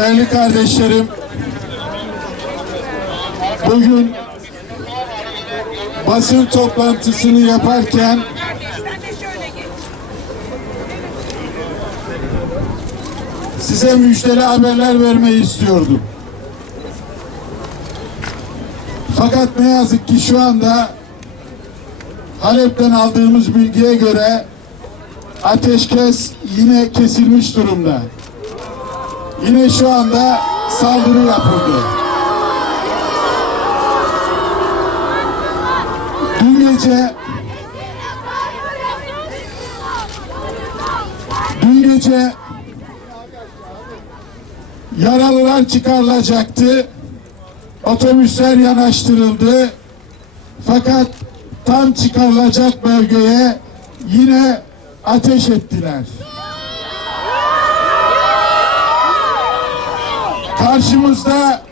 Değerli kardeşlerim, bugün basın toplantısını yaparken size müjdeli haberler vermeyi istiyordum. Fakat ne yazık ki şu anda Halep'ten aldığımız bilgiye göre ateşkes yine kesilmiş durumda. Yine şu anda saldırı yapıldı. Dün gece yaralılar çıkarılacaktı. Otobüsler yanaştırıldı. Fakat tam çıkarılacak bölgeye yine ateş ettiler. Karşımızda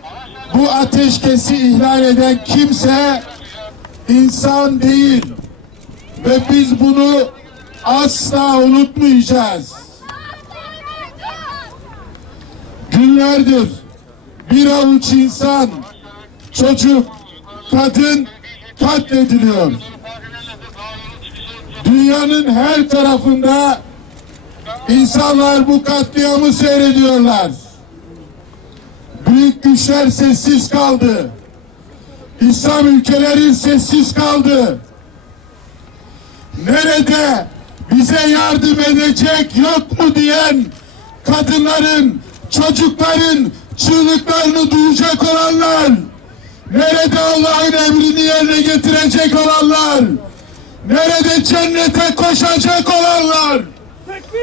bu ateşkesi ihlal eden kimse insan değil ve biz bunu asla unutmayacağız. Günlerdir bir avuç insan, çocuk, kadın katlediliyor. Dünyanın her tarafında insanlar bu katliamı seyrediyorlar. Büyük güçler sessiz kaldı. İslam ülkeleri sessiz kaldı. Nerede bize yardım edecek yok mu diyen kadınların, çocukların çığlıklarını duyacak olanlar, nerede Allah'ın emrini yerine getirecek olanlar, nerede cennete koşacak olanlar,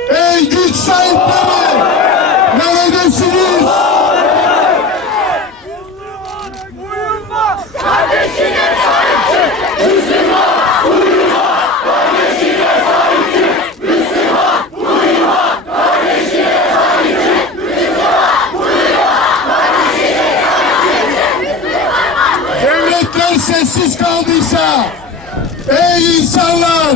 ey güç sahipleri, neredesiniz? Kardeşine sahip çık! Müslüman uyuma! Kardeşine sahip çık! Müslüman uyuma! Kardeşine sahip çık! Müslüman uyuma! Kardeşine sahip çık! Devletler sessiz kaldıysa, ey insanlar,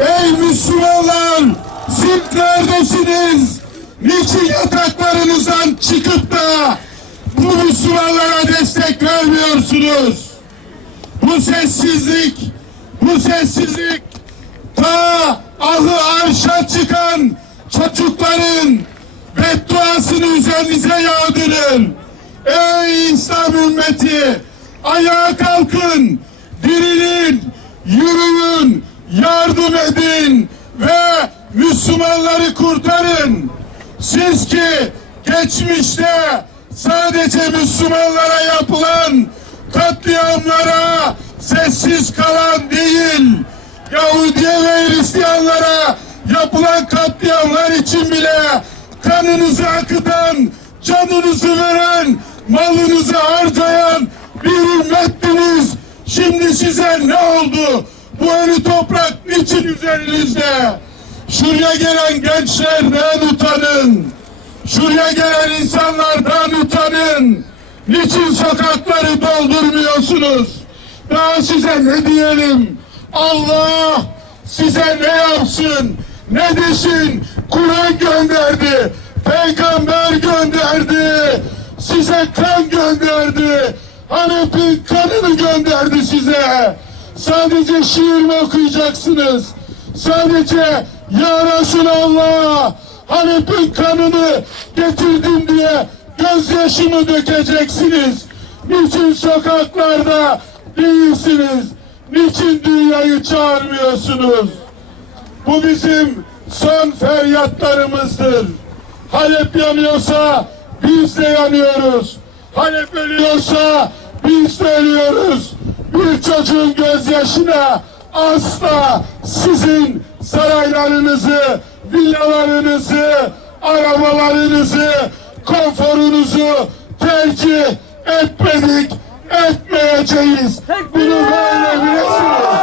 ey Müslümanlar, siz neredesiniz? Niçin yataklarınızdan çıkıp da bu Müslümanlara destek vermiyorsunuz? Bu sessizlik ta ahı arşa çıkan çocukların bedduasını üzerinize yağdırır. Ey İslam ümmeti, ayağa kalkın, dirilin, yürüyün, yardım edin ve Müslümanları kurtarın. Siz ki geçmişte sadece Müslümanlara yapılan katliamlara sessiz kalan değil, Yahudiye ve Hristiyanlara yapılan katliamlar için bile kanınızı akıtan, canınızı veren, malınızı harcayan bir ümmettiniz. Şimdi size ne oldu? Bu ölü toprak niçin üzerinizde? Şuraya gelen gençlerden utanın. Şuraya gelen insanlardan utanın. Niçin sokakları doldurmuyorsunuz? Daha size ne diyelim? Allah size ne yapsın? Ne desin? Kur'an gönderdi. Peygamber gönderdi. Size kan gönderdi. Halep'in kanını gönderdi size. Sadece şiir mi okuyacaksınız? Sadece Ya Resulallah, Halep'in kanını getirdim diye gözyaşımı dökeceksiniz. Niçin sokaklarda değilsiniz? Niçin dünyayı çağırmıyorsunuz? Bu bizim son feryatlarımızdır. Halep yanıyorsa biz de yanıyoruz. Halep ölüyorsa biz de ölüyoruz. Bir çocuğun gözyaşına asla sizin saraylarınızı, villalarınızı, arabalarınızı, konforunuzu tercih etmedik, etmeyeceğiz. Bunu böyle bilesiniz.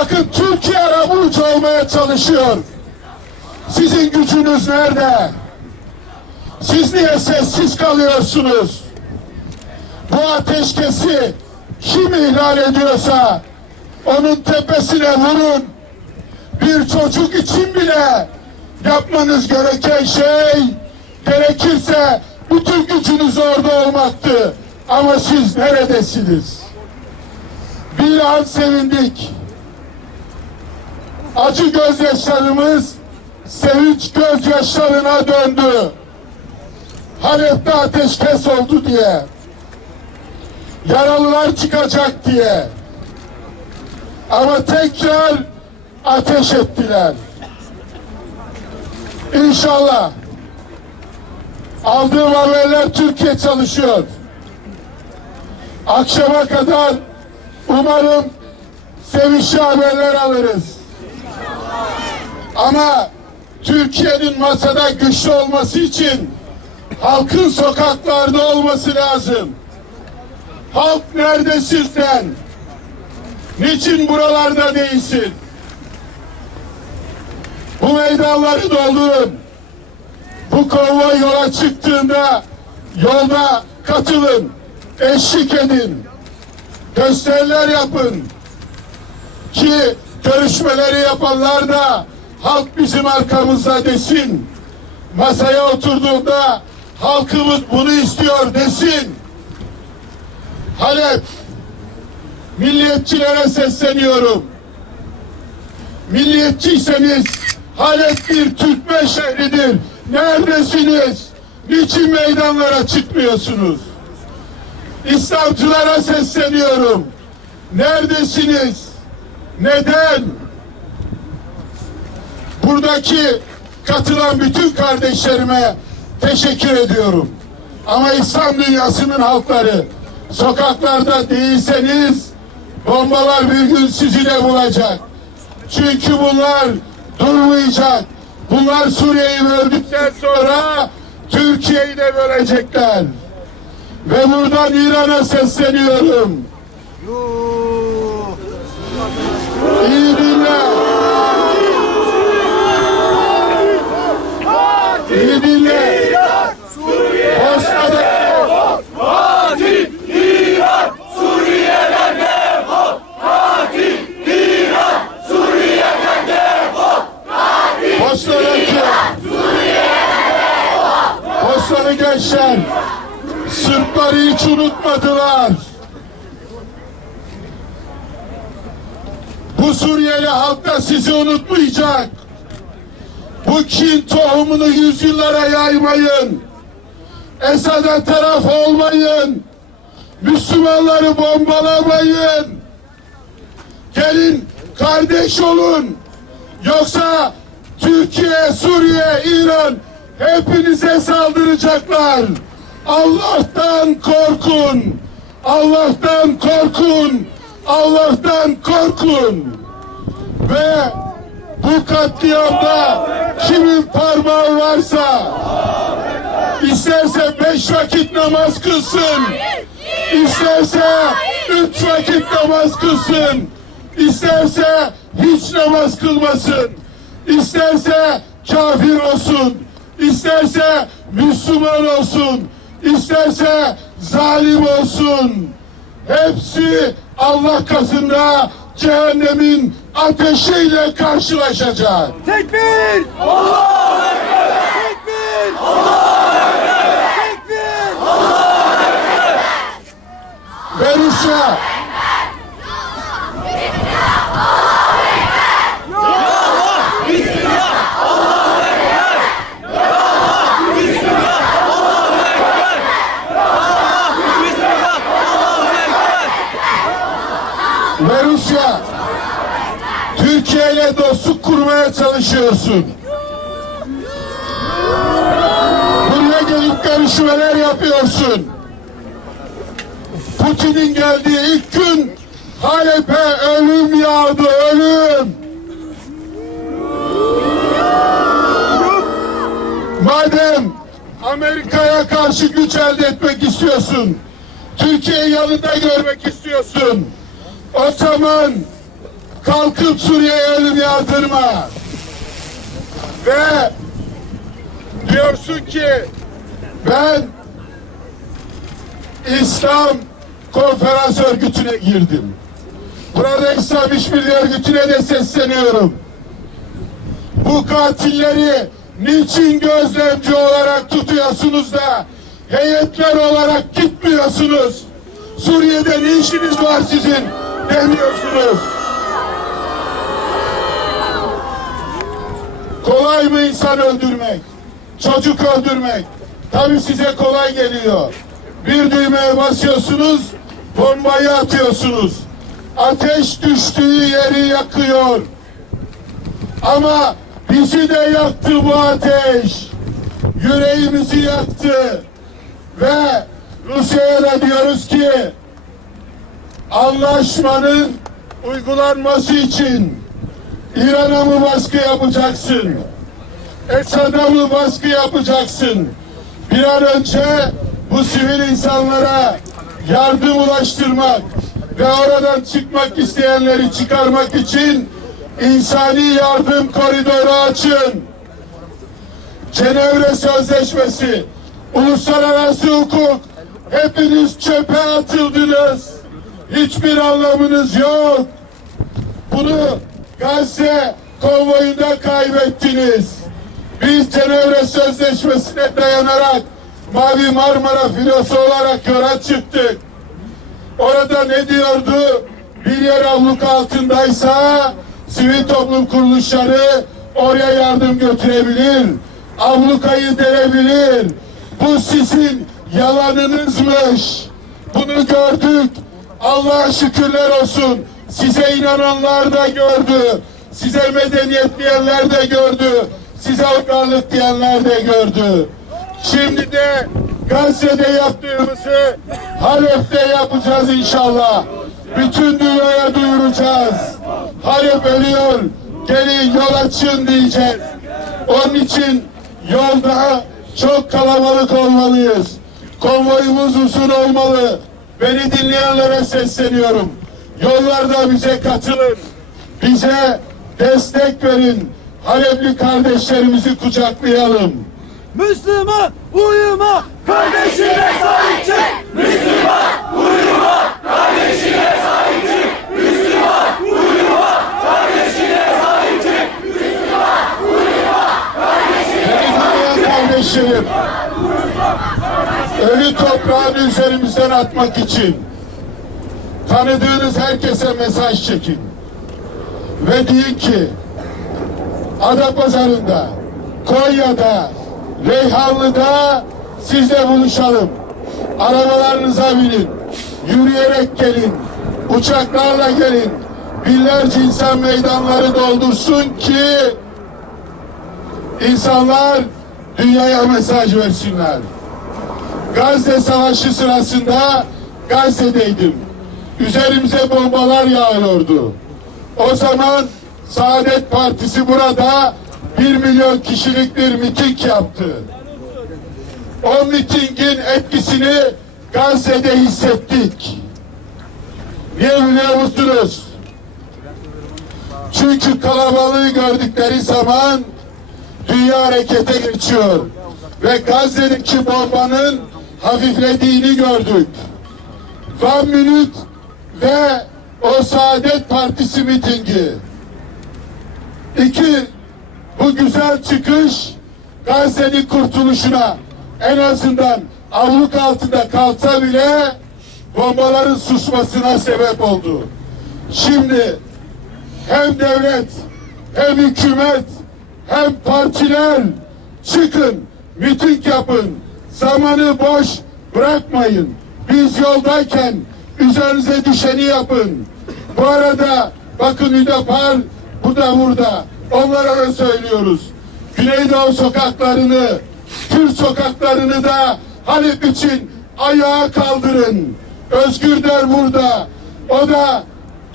Bakın Türkiye Arabulucu olmaya çalışıyor. Sizin gücünüz nerede? Siz niye sessiz kalıyorsunuz? Bu ateşkesi kim ihlal ediyorsa onun tepesine vurun. Bir çocuk için bile yapmanız gereken şey, gerekirse bütün gücünüz orada olmaktı. Ama siz neredesiniz? Bir an sevindik. Acı gözyaşlarımız sevinç gözyaşlarına döndü. Halep'te ateşkes oldu diye. Yaralılar çıkacak diye. Ama tekrar ateş ettiler. İnşallah aldığım haberler Türkiye çalışıyor. Akşama kadar umarım sevinçli haberler alırız. Ama Türkiye'nin masada güçlü olması için halkın sokaklarda olması lazım. Halk neredesin sen? Niçin buralarda değilsin? Bu meydanları doldurun. Bu konvoy yola çıktığında yolda katılın, eşlik edin, gösteriler yapın ki görüşmeleri yapanlar da halk bizim arkamızda desin. Masaya oturduğunda halkımız bunu istiyor desin. Halep, milliyetçilere sesleniyorum. Milliyetçiyseniz Halep bir Türkmen şehridir. Neredesiniz? Niçin meydanlara çıkmıyorsunuz? İslamcılara sesleniyorum. Neredesiniz? Neden? Buradaki katılan bütün kardeşlerime teşekkür ediyorum. Ama İslam dünyasının halkları, sokaklarda değilseniz bombalar bir gün sizi de bulacak. Çünkü bunlar durmayacak. Bunlar Suriye'yi böldükten sonra Türkiye'yi de bölecekler. Ve buradan İran'a sesleniyorum. İyi dinle. İyi dinle. Bosna'da Katil İran, Suriye'den defol! Katil İran, Suriye'den defol! Bosnalı gençler Sırpları hiç unutmadılar. Bu Suriyeli halk da sizi unutmayacak. Bu kin tohumunu yüzyıllara yaymayın. Esad'a taraf olmayın. Müslümanları bombalamayın. Gelin kardeş olun. Yoksa Türkiye, Suriye, İran hepinize saldıracaklar. Allah'tan korkun. Allah'tan korkun. Allah'tan korkun. Ve bu katliamda kimin parmağı varsa isterse 5 vakit namaz kılsın, isterse 3 vakit namaz kılsın, isterse hiç namaz kılmasın, isterse kafir olsun, isterse Müslüman olsun, isterse zalim olsun. Hepsi Allah katında cehennemin ateşiyle karşılaşacak. Tekbir! Allahu Ekber! Tekbir! Allahu Ekber! Tekbir! Allahu Ekber! Ve Rusya ve Rusya Türkiye ile dostluk kurmaya çalışıyorsun. Buraya gelip görüşmeler yapıyorsun. Putin'in geldiği ilk gün Halep'e ölüm yağdı, ölüm. Madem Amerika'ya karşı güç elde etmek istiyorsun, Türkiye'yi yanında görmek istiyorsun, o zaman kalkıp Suriye'ye ölüm yağdırma. Ve diyorsun ki ben İslam Konferans Örgütü'ne girdim. Burada İslam İşbirliği Örgütü'ne de sesleniyorum. Bu katilleri niçin gözlemci olarak tutuyorsunuz da heyetler olarak gitmiyorsunuz? Suriye'de ne işiniz var sizin demiyorsunuz? Kolay mı insan öldürmek? Çocuk öldürmek? Tabii size kolay geliyor. Bir düğmeye basıyorsunuz, bombayı atıyorsunuz. Ateş düştüğü yeri yakıyor. Ama bizi de yaktı bu ateş. Yüreğimizi yaktı. Ve Rusya'ya da diyoruz ki anlaşmanın uygulanması için İran'a mı baskı yapacaksın? Esad'a mı baskı yapacaksın? Bir an önce bu sivil insanlara yardım ulaştırmak ve oradan çıkmak isteyenleri çıkarmak için insani yardım koridoru açın. Cenevre Sözleşmesi, uluslararası hukuk, hepiniz çöpe atıldınız. Hiçbir anlamınız yok. Bunu Gazze konvoyunda kaybettiniz. Biz Cenevre Sözleşmesi'ne dayanarak Mavi Marmara filosu olarak yola çıktık. Orada ne diyordu? Bir yer abluk altındaysa sivil toplum kuruluşları oraya yardım götürebilir. Ablukayı delebilir. Bu sizin yalanınızmış. Bunu gördük. Allah'a şükürler olsun. Size inananlar da gördü. Size medeniyet diyenler de gördü. Size uygarlık diyenler de gördü. Şimdi de Gazze'de yaptığımızı Halep'te yapacağız inşallah. Bütün dünyaya duyuracağız. Halep ölüyor, gelin yol açın diyeceğiz. Onun için yolda çok kalabalık olmalıyız. Konvoyumuz uzun olmalı. Beni dinleyenlere sesleniyorum. Yollarda bize katılın. Bize destek verin. Halepli kardeşlerimizi kucaklayalım. Müslüman uyuma, kardeşine sahip çık. Müslüman uyuma, kardeşine sahip çık. Müslüman uyuma, kardeşine sahip çık. Müslüman uyuma, kardeşine kardeşlerim, ölü toprağını üzerimizden atmak için tanıdığınız herkese mesaj çekin. Ve deyin ki Adapazarı'nda, Konya'da, Reyhanlı'da sizle buluşalım. Arabalarınıza binin, yürüyerek gelin, uçaklarla gelin. Binlerce insan meydanları doldursun ki insanlar dünyaya mesaj versinler. Gazze Savaşı sırasında Gazze'deydim. Üzerimize bombalar yağıyordu. O zaman Saadet Partisi burada 1 milyon kişilik bir miting yaptı. O mitingin etkisini Gazze'de hissettik. Niye biliyor musunuz? Çünkü kalabalığı gördükleri zaman dünya harekete geçiyor. Ve Gazze'deki bombanın hafiflediğini gördük. Van Minut ve o Saadet Partisi mitingi. İki, bu güzel çıkış Gazze'nin kurtuluşuna en azından abluk altında kalsa bile bombaların susmasına sebep oldu. Şimdi hem devlet, hem hükümet, hem partiler çıkın, miting yapın, zamanı boş bırakmayın. Biz yoldayken üzerinize düşeni yapın. Bu arada bakın Hüdapar bu da burada. Onlara da söylüyoruz. Güneydoğu sokaklarını, Kürt sokaklarını da Halep için ayağa kaldırın. Özgür Der burada. O da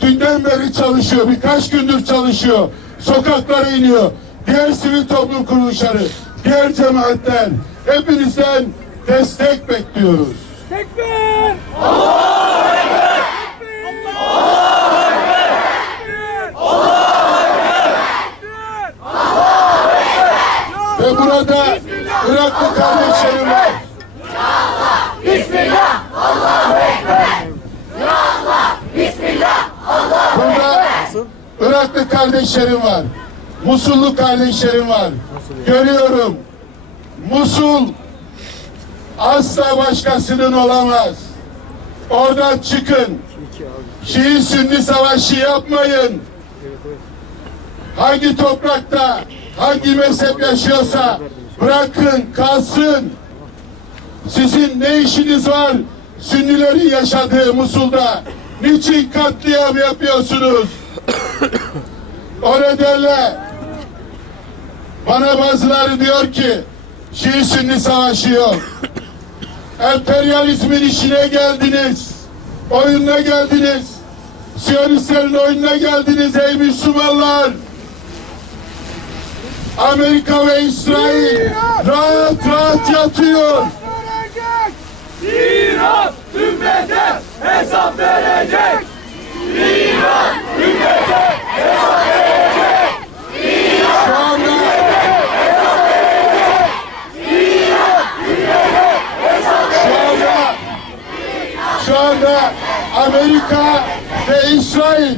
dünden beri çalışıyor. Birkaç gündür çalışıyor. Sokaklara iniyor. Diğer sivil toplum kuruluşları, diğer cemaatler, hepinizden destek bekliyoruz. Tekbir! Allahu Ekber! Allahu Ekber! Ve burada Iraklı kardeşlerim var. Bismillah, Allahu Ekber. Ya Allah, Bismillah, Allahu Burada Iraklı kardeşlerim var. Musullu kardeşlerim var. Görüyorum. Musul asla başkasının olamaz. Oradan çıkın. Şii Sünni savaşı yapmayın. Hangi toprakta, hangi mezhep yaşıyorsa bırakın, kalsın. Sizin ne işiniz var Sünnilerin yaşadığı Musul'da? Niçin katliam yapıyorsunuz? O nedenle bana bazıları diyor ki Şii Sünni savaşı yok. Emperyalizmin işine geldiniz. Oyununa geldiniz. Siyonistlerin oyununa geldiniz ey Müslümanlar. Amerika ve İsrail rahat rahat yatıyor. İran ümmete hesap verecek. İran ümmete hesap verecek. Şu anda şu anda Amerika ve İsrail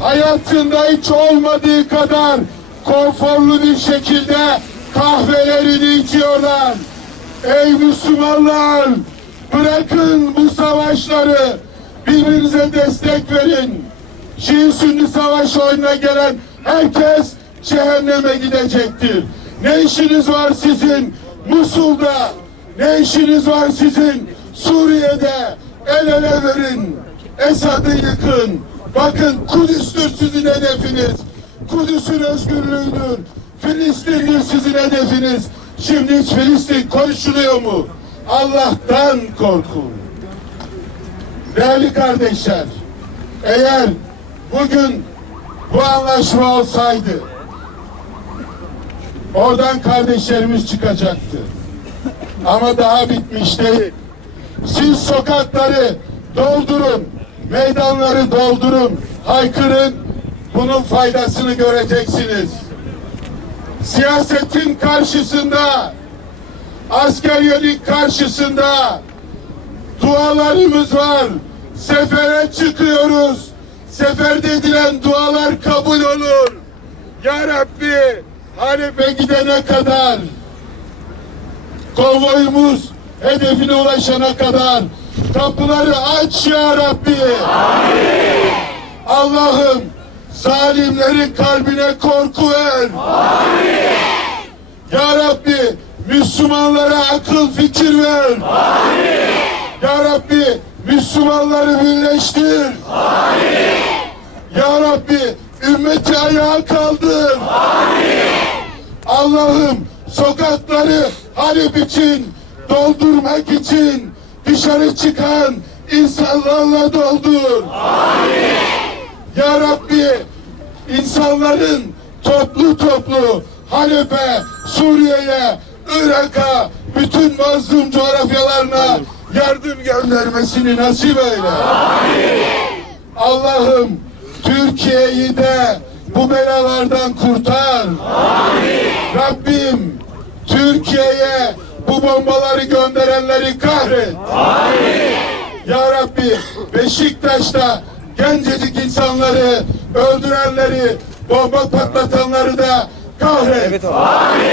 hayatında hiç olmadığı kadar konforlu bir şekilde kahvelerini içiyorlar. Ey Müslümanlar, bırakın bu savaşları, birbirinize destek verin. Şii Sünni savaş oyununa gelen herkes cehenneme gidecektir. Ne işiniz var sizin Musul'da? Ne işiniz var sizin Suriye'de? El ele verin. Esad'ı yıkın. Bakın Kudüs'tür sizin hedefiniz. Kudüs'ün özgürlüğüdür. Filistin'dir sizin hedefiniz. Şimdi hiç Filistin konuşuluyor mu? Allah'tan korkun. Değerli kardeşler, eğer bugün bu anlaşma olsaydı oradan kardeşlerimiz çıkacaktı. Ama daha bitmiş değil. Siz sokakları doldurun, meydanları doldurun, haykırın, bunun faydasını göreceksiniz. Siyasetin karşısında, askeriyenin karşısında dualarımız var. Sefere çıkıyoruz. Seferde edilen dualar kabul olur. Ya Rabbi, Halep'e gidene kadar, konvoyumuz hedefine ulaşana kadar kapıları aç ya Rabbi. Amin. Allah'ım zalimlerin kalbine korku ver. Amin. Ya Rabbi Müslümanlara akıl fikir ver. Amin. Ya Rabbi Müslümanları birleştir. Amin. Ya Rabbi ümmeti ayağa kaldır. Amin. Allah'ım sokakları Halep için, doldurmak için dışarı çıkan insanlarla doldur. Amin. Ya Rabbi insanların toplu toplu Halep'e, Suriye'ye, Irak'a, bütün mazlum coğrafyalarına yardım göndermesini nasip eyle. Amin. Allah'ım Türkiye'yi de bu belalardan kurtar. Amin. Rabbim Türkiye'ye bu bombaları gönderenleri kahret. Amin. Ya Rabbi Beşiktaş'ta gencecik insanları öldürenleri, bomba patlatanları da kahret. Evet, amin.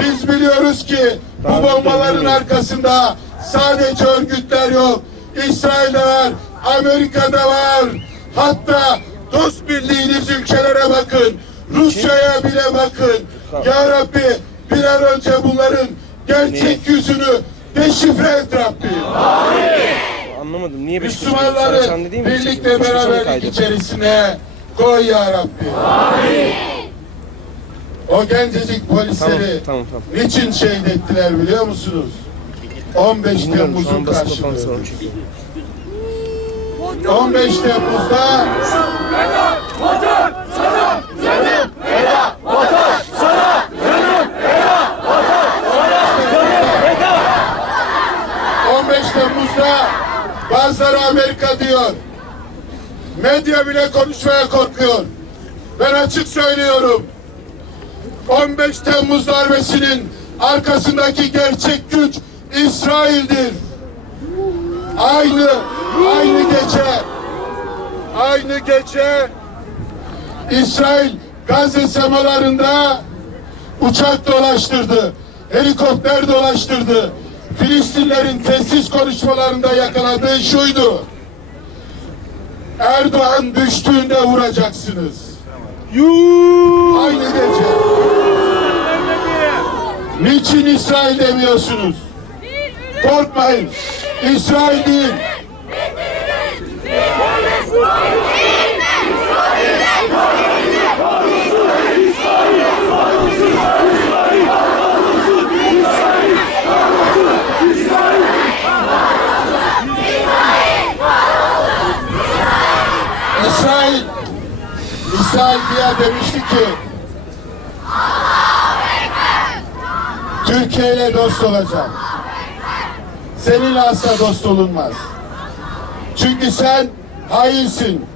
Biz biliyoruz ki bu bombaların arkasında sadece örgütler yok. İsrail'de var, Amerika'da var. Hatta dost bildiğiniz ülkelere bakın. Rusya'ya bile bakın. Ya Rabbi bir an önce bunların gerçek yüzünü deşifre et Rabbim. Amin. Anlamadım. Niye Müslümanları birlikte beraberlik içerisine koy ya Rabbi. Amin. O gencecik polisleri tamam. niçin şehit ettiler biliyor musunuz? 15 Temmuz'un karşılığı. 15 Temmuz'da Vatan sana canım feda. Vatan sana canım feda. Vatan sana canım feda. 15 Temmuz'da bazıları Amerika diyor. Medya bile konuşmaya korkuyor. Ben açık söylüyorum. 15 Temmuz darbesinin arkasındaki gerçek güç İsrail'dir. Aynı gece İsrail Gazze semalarında uçak dolaştırdı, helikopter dolaştırdı. Filistinlerin tesis konuşmalarında yakaladığı şuydu: Erdoğan düştüğünde vuracaksınız. Aynı gece. Niçin İsrail demiyorsunuz? Korkmayın. İsrail değil. İsrail bir demişti ki Türkiye ile dost olacak. Seninle asla dost olunmaz. Çünkü sen hainsin.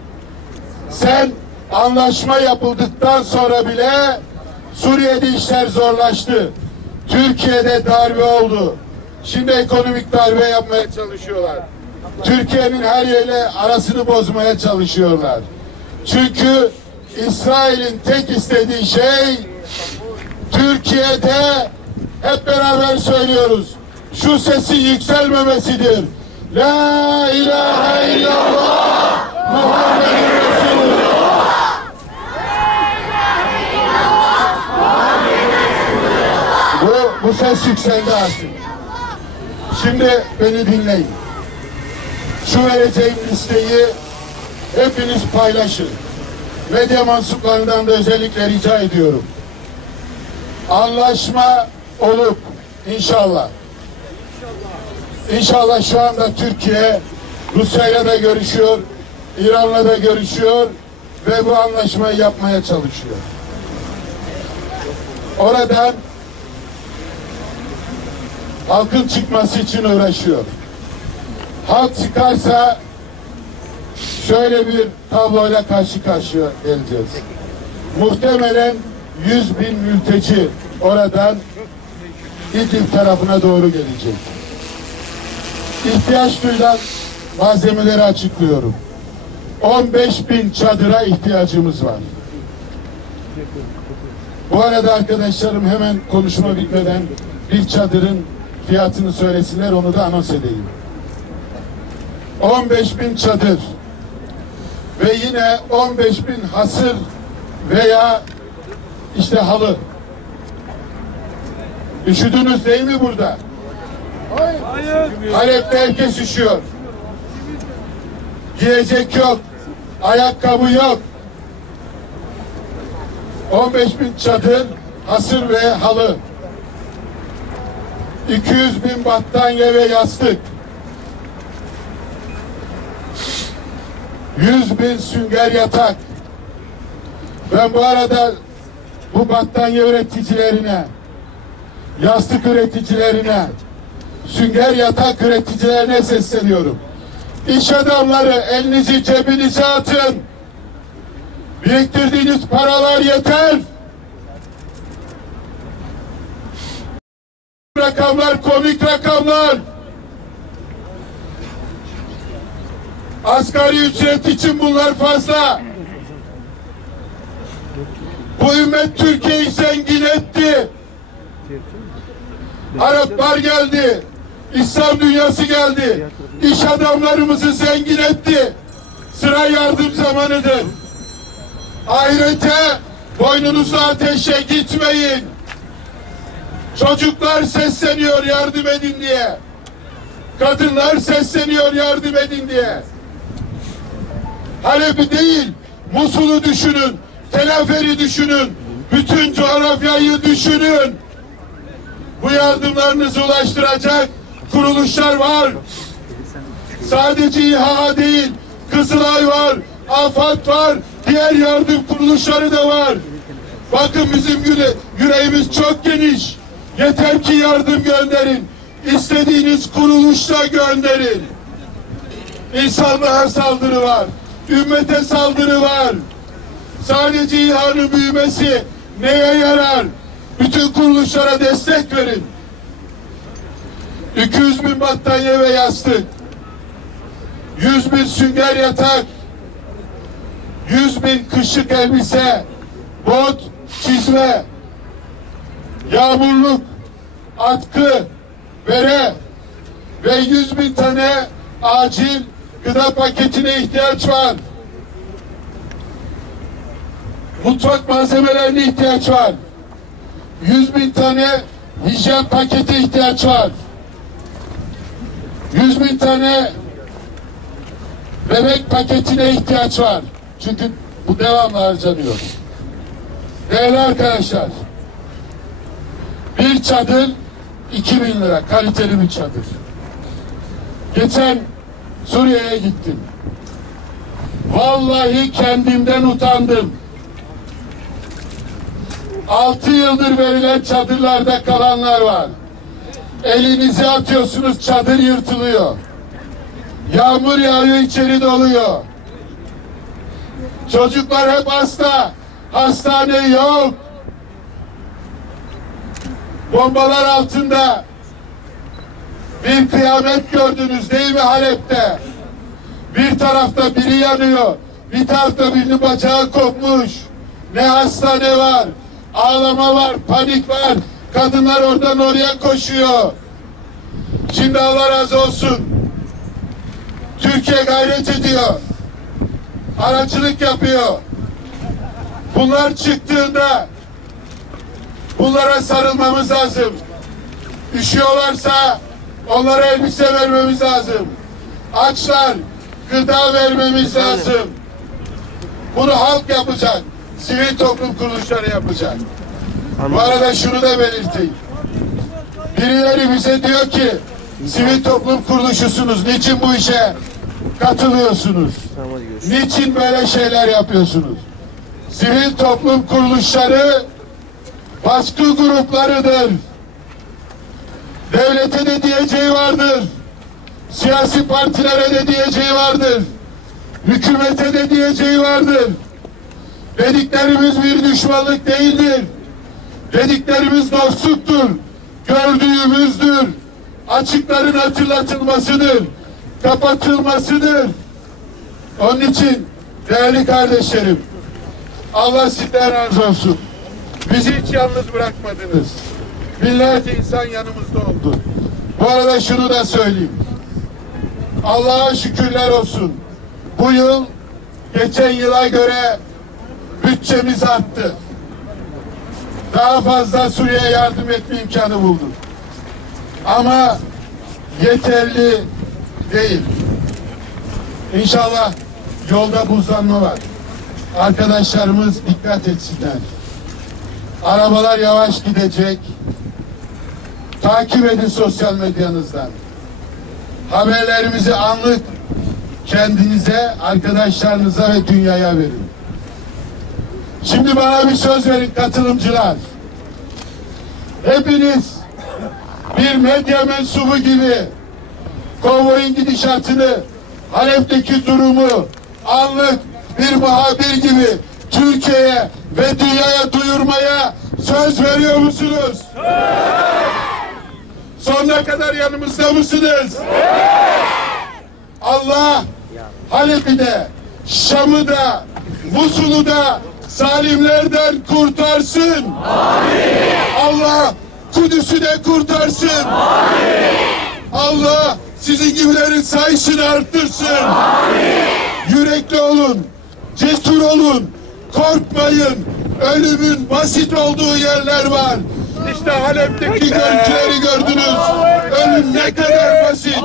Sen anlaşma yapıldıktan sonra bile Suriye'de işler zorlaştı. Türkiye'de darbe oldu. Şimdi ekonomik darbe yapmaya çalışıyorlar. Türkiye'nin her yeriyle arasını bozmaya çalışıyorlar. Çünkü İsrail'in tek istediği şey Türkiye'de, hep beraber söylüyoruz, şu sesin yükselmemesidir. La ilahe illallah Muhammedun Resulullah. Bu ses yükseldi artık. Şimdi beni dinleyin. Şu vereceğim listeyi hepiniz paylaşın. Medya mensuplarından da özellikle rica ediyorum. Anlaşma olup İnşallah şu anda Türkiye Rusya'yla da görüşüyor, İran'la da görüşüyor ve bu anlaşmayı yapmaya çalışıyor. Oradan halkın çıkması için uğraşıyor. Halk çıkarsa şöyle bir tabloyla karşı karşıya geleceğiz. Muhtemelen 100.000 mülteci oradan İdlib tarafına doğru gelecek. İhtiyaç duyulan malzemeleri açıklıyorum. 15.000 çadıra ihtiyacımız var. Bu arada arkadaşlarım hemen konuşma bitmeden bir çadırın fiyatını söylesinler, onu da anons edeyim. 15.000 çadır ve yine 15.000 hasır veya işte halı. Üşüdünüz değil mi burada? Hayır. Halep'te herkes üşüyor. Giyecek yok. Ayakkabı yok. 15.000 çadır, hasır ve halı. 200.000 battaniye ve yastık. 100.000 sünger yatak. Ben bu arada bu battaniye üreticilerine, yastık üreticilerine, sünger yatak üreticilerine sesleniyorum. İş adamları, elinizi cebinize atın. Biriktirdiğiniz paralar yeter. Rakamlar komik rakamlar. Asgari ücret için bunlar fazla. Bu ümmet Türkiye'yi zengin etti. Araplar geldi. İslam dünyası geldi. İş adamlarımızı zengin etti. Sıra yardım zamanıdır. Ahirete boynunuzu ateşe gitmeyin. Çocuklar sesleniyor yardım edin diye. Kadınlar sesleniyor yardım edin diye. Halep'i değil, Musul'u düşünün. Tel Afer'i düşünün. Bütün coğrafyayı düşünün. Bu yardımlarınızı ulaştıracak kuruluşlar var. Sadece İHA değil, Kızılay var, AFAD var, diğer yardım kuruluşları da var. Bakın bizim yüreğimiz çok geniş. Yeter ki yardım gönderin. İstediğiniz kuruluşla gönderin. İnsanlığa saldırı var. Ümmete saldırı var. Sadece İHA'nın büyümesi neye yarar? Bütün kuruluşlara destek verin. 200.000 battaniye ve yastık, 100.000 sünger yatak, 100.000 kışlık elbise, bot, çizme, yağmurluk, atkı, bere ve 100.000 tane acil gıda paketine ihtiyaç var. Mutfak malzemelerine ihtiyaç var. 100.000 tane hijyen paketi ihtiyaç var. 100.000 tane bebek paketine ihtiyaç var. Çünkü bu devamlı harcanıyor. Değerli arkadaşlar, bir çadır 2.000 lira, kaliteli bir çadır. Geçen Suriye'ye gittim. Vallahi kendimden utandım. 6 yıldır verilen çadırlarda kalanlar var. Elinizi atıyorsunuz, çadır yırtılıyor. Yağmur yağıyor, içeri doluyor. Çocuklar hep hasta. Hastane yok. Bombalar altında. Bir kıyamet gördünüz değil mi Halep'te? Bir tarafta biri yanıyor. Bir tarafta birinin bacağı kopmuş. Ne hastane var. Ağlama var, panik var. Kadınlar oradan oraya koşuyor. Şimdi Allah razı olsun. Türkiye gayret ediyor. Aracılık yapıyor. Bunlar çıktığında bunlara sarılmamız lazım. Üşüyorlarsa onlara elbise vermemiz lazım. Açlar, gıda vermemiz lazım. Bunu halk yapacak. Sivil toplum kuruluşları yapacak. Bu arada şunu da belirteyim. Birileri bize diyor ki sivil toplum kuruluşusunuz. Niçin bu işe katılıyorsunuz? Niçin böyle şeyler yapıyorsunuz? Sivil toplum kuruluşları baskı gruplarıdır. Devlete de diyeceği vardır. Siyasi partilere de diyeceği vardır. Hükümete de diyeceği vardır. Dediklerimiz bir düşmanlık değildir. Dediklerimiz dostluktur. Gördüğümüzdür. Açıkların hatırlatılmasıdır. Kapatılmasıdır. Onun için değerli kardeşlerim, Allah sizden razı olsun. Bizi hiç yalnız bırakmadınız. Binlerce insan yanımızda oldu. Bu arada şunu da söyleyeyim. Allah'a şükürler olsun. Bu yıl geçen yıla göre bütçemiz arttı. Daha fazla Suriye'ye yardım etme imkanı bulduk. Ama yeterli değil. İnşallah yolda buzlanma var. Arkadaşlarımız dikkat etsinler. Arabalar yavaş gidecek. Takip edin sosyal medyanızdan. Haberlerimizi anlık kendinize, arkadaşlarınıza ve dünyaya verin. Şimdi bana bir söz verin katılımcılar. Hepiniz bir medya mensubu gibi konvoyun gidişatını, Halep'teki durumu anlık bir muhabir gibi Türkiye'ye ve dünyaya duyurmaya söz veriyor musunuz? Evet. Sonuna kadar yanımızda mısınız? Evet. Allah Halep'i de, Şam'ı da, Musul'u da zalimlerden kurtarsın. Amin. Allah Kudüs'ü de kurtarsın. Amin. Allah sizin gibilerin sayısını arttırsın. Amin. Yürekli olun, cesur olun, korkmayın. Ölümün basit olduğu yerler var. İşte Halep'teki görüntüleri gördünüz. Ölüm ne kadar basit.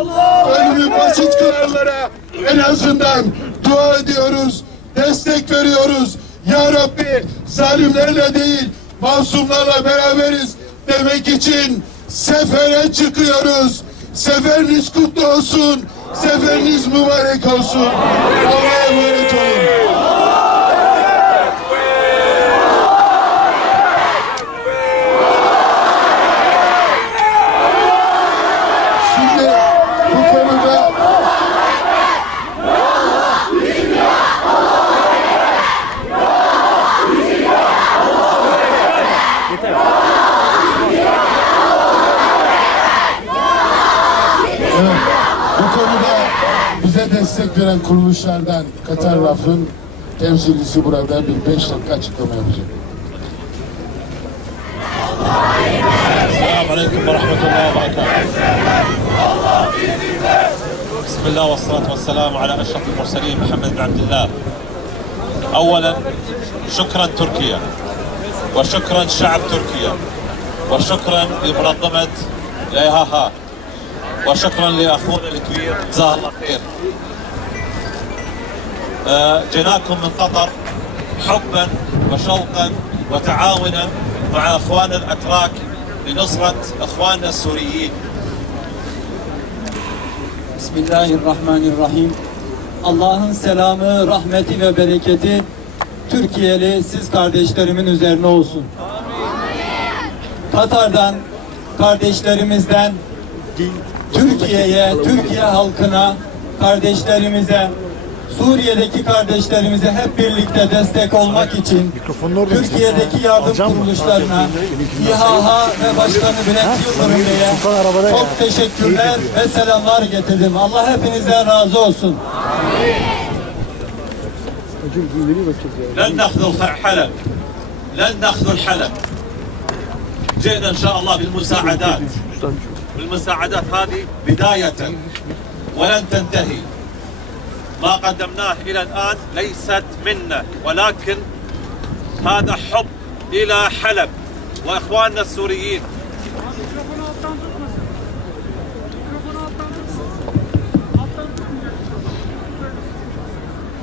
Ölümü basit kılanlara en azından dua ediyoruz, destek veriyoruz. Ya Rabbi zalimlerle değil, masumlarla beraberiz demek için sefere çıkıyoruz. Seferiniz kutlu olsun. Seferiniz mübarek olsun. Allah'a emanet olun. Şimdi bu konuda Yeter. destek veren kuruluşlardan Katar Raf'ın temsilcisi burada bir 5 dakika açıklama yapacak. السلام عليكم ورحمة الله وبركاته. بسم الله والصلاة والسلام على أشرف المرسلين محمد بن عبد الله. أولا شكرا تركيا وشكرا شعب تركيا وشكرا لمنظمة إيهاها وشكرا لأخونا الكبير جزاه الله خير. جيناكم من قطر حبا وشوقا وتعاونا مع اخواننا الاتراك لنصرة اخواننا السوريين. Bismillahirrahmanirrahim. Allah'ın selamı, rahmeti ve bereketi Türkiye'li siz kardeşlerimin üzerine olsun. Katar'dan, kardeşlerimizden Türkiye'ye, Türkiye halkına, kardeşlerimize, Suriye'deki kardeşlerimize hep birlikte destek olmak için Türkiye'deki yardım kuruluşlarına, İHA ve Başkanı Bülent Yıldırım Bey'e çok teşekkürler ve selamlar getirdim. Allah hepinizden razı olsun. لن ناخذ حلب لن ناخذ الحلب. جئنا ان شاء الله بالمساعدات والمساعدات هذه بداية ولن تنتهي. ما قدمناه إلى الآن ليست منا ولكن هذا حب إلى حلب وإخواننا السوريين.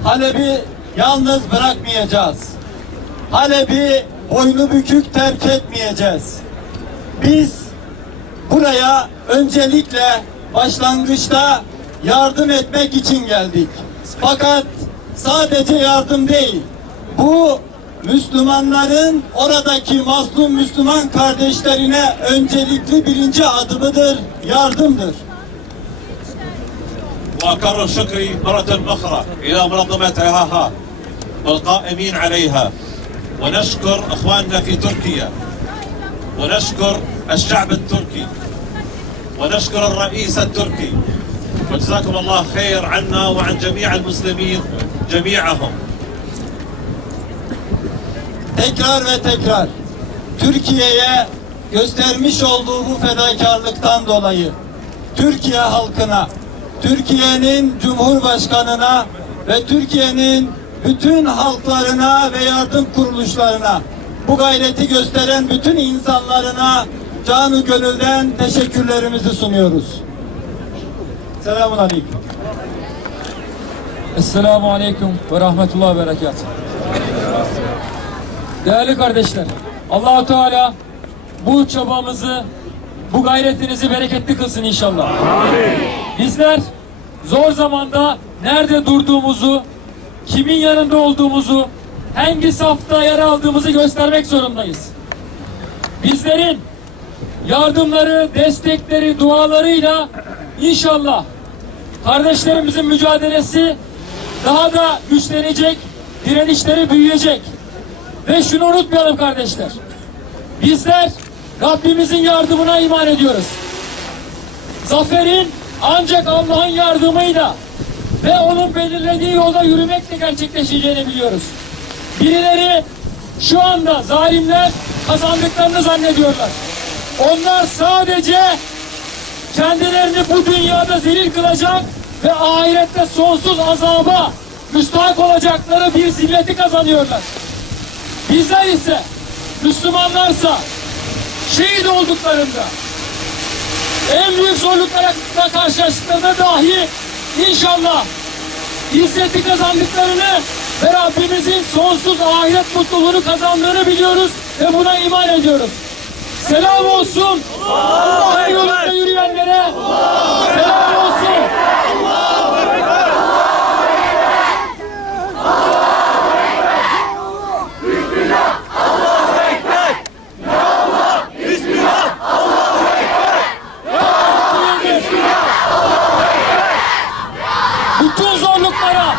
Halep'i yalnız bırakmayacağız. Halep'i boynu bükük terk etmeyeceğiz. Biz buraya öncelikle başlangıçta yardım etmek için geldik. Fakat sadece yardım değil, bu Müslümanların oradaki mazlum Müslüman kardeşlerine öncelikli birinci adımıdır, yardımdır. وأكرر شكري مرة أخرى إلى منظمة إيهاها والقائمين عليها ونشكر إخواننا في تركيا ونشكر الشعب التركي ونشكر الرئيس التركي وجزاكم الله خير عنا وعن جميع المسلمين جميعهم. Tekrar ve tekrar Türkiye'ye göstermiş olduğu bu fedakarlıktan dolayı Türkiye halkına, Türkiye'nin Cumhurbaşkanına ve Türkiye'nin bütün halklarına ve yardım kuruluşlarına, bu gayreti gösteren bütün insanlarına canı gönülden teşekkürlerimizi sunuyoruz. Selamun aleyküm. Esselamu Aleyküm ve Rahmetullah ve Berekatuhu. Değerli kardeşler, Allah-u Teala bu çabamızı, bu gayretinizi bereketli kılsın inşallah. Bizler zor zamanda nerede durduğumuzu, kimin yanında olduğumuzu, hangi safta yer aldığımızı göstermek zorundayız. Bizlerin yardımları, destekleri, dualarıyla inşallah kardeşlerimizin mücadelesi daha da güçlenecek, direnişleri büyüyecek. Ve şunu unutmayalım kardeşler. Bizler Rabbimizin yardımına iman ediyoruz. Zaferin ancak Allah'ın yardımıyla ve onun belirlediği yolda yürümekle gerçekleşeceğini biliyoruz. Birileri şu anda zalimler kazandıklarını zannediyorlar. Onlar sadece kendilerini bu dünyada zelil kılacak ve ahirette sonsuz azaba müstahak olacakları bir zilleti kazanıyorlar. Bizler ise, Müslümanlarsa şehit olduklarında, en büyük zorluklarla karşılaştıklarında dahi inşallah izzeti kazandıklarını ve Rabbimizin sonsuz ahiret mutluluğunu kazandığını biliyoruz ve buna iman ediyoruz. Selam olsun Allah'ın yolunda yürüyenlere, selam olsun. Bütün zorluklara,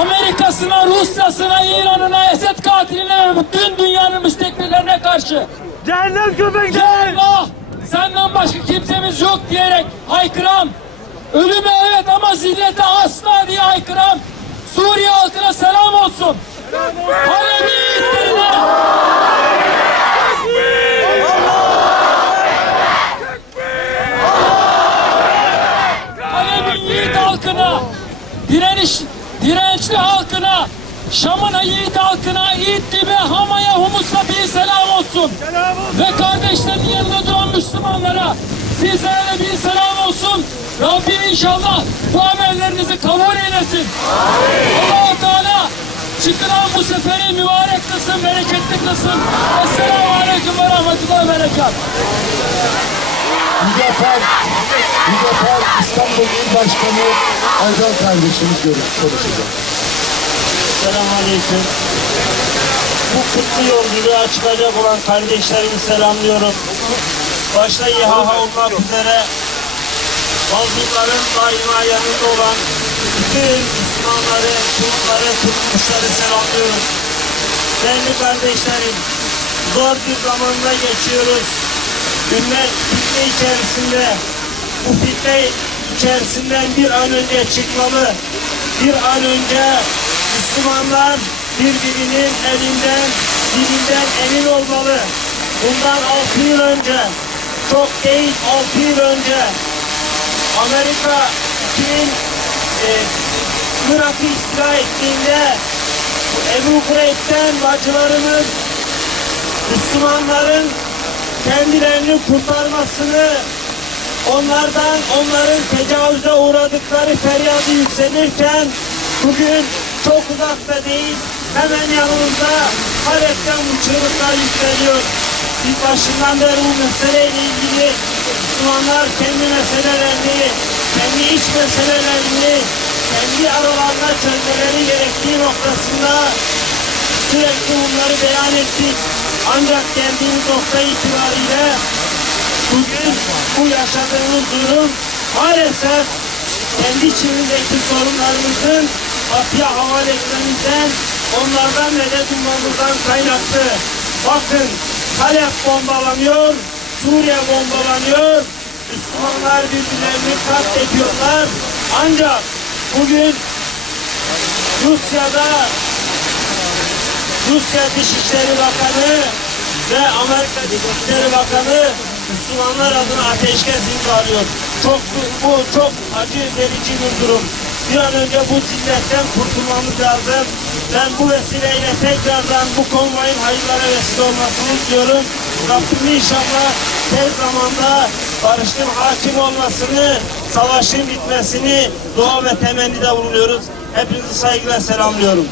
Amerika'sına, Rusya'sına, İran'ına, Esed katiline ve bütün dünyanın müstekbirlerine karşı Cehennem köpekleri! "Ya Allah, senden başka kimsemiz yok" diyerek haykıran Ölüme evet ama zillete asla diye haykıran Suriye halkına selam olsun. Halep'in yiğitlerine, Halep'in yiğit halkına, dirençli halkına, Şam'ın yiğit halkına, İdlib'e, Hama'ya, Humus'a bir selam olsun. Ve kardeşlerinin yanında duran Müslümanlara sizlere de bir selam olsun. Rabbim inşallah bu amellerinizi kabul eylesin. Allah-u Teala çıkılan bu seferi mübarek kılsın, bereketli kılsın. Esselamu Aleyküm ve Rahmetullahi ve Berekat. Müzaffer İstanbul İl Başkanı Erdal kardeşimiz konuşacak. Selamünaleyküm. Bu kutlu yolculuğa çıkacak olan kardeşlerimi selamlıyorum. Başta İHA olmak üzere mazlumların daima yanında olan bütün Müslümanları, Türkleri, Türkmüşleri selamlıyoruz. Değerli kardeşlerim, zor bir zamanda geçiyoruz. Ümmet fitne içerisinde, bu fitne içerisinden bir an önce çıkmalı. Bir an önce Müslümanlar birbirinin elinden, dilinden emin olmalı. Bundan 6 yıl önce, çok değil 6 yıl önce Amerika Irak'ı istila ettiğinde Ebu Kureyb'den bacılarımız Müslümanların kendilerini kurtarmasını, onların tecavüze uğradıkları feryadı yükselirken bugün çok uzakta değil, hemen yanımızda Halep'ten bu çığlıklar yükseliyor. Biz başından beri bu meseleyle ilgili Müslümanlar kendi meselelerini, kendi iç meselelerini, kendi aralarında çözmeleri gerektiği noktasında sürekli bunları beyan ettik. Ancak geldiğimiz nokta itibariyle bugün bu yaşadığımız durum maalesef kendi içimizdeki sorunlarımızın batıya havale etmemizden, onlardan medet ummamızdan kaynaklı. Bakın, Halep bombalanıyor, Suriye bombalanıyor, Müslümanlar birbirlerini katlediyorlar. Ancak bugün Rusya Dışişleri Bakanı ve Amerika Dışişleri Bakanı Müslümanlar adına ateşkes imzalıyor. Bu çok acı verici bir durum. Bir an önce bu zilletten kurtulmamız lazım. Ben bu vesileyle tekrardan bu konvoyun hayırlara vesile olmasını istiyorum. Rabbim inşallah tez zamanda barışın hakim olmasını, savaşın bitmesini dua ve temennide bulunuyoruz. Hepinizi saygıyla selamlıyorum.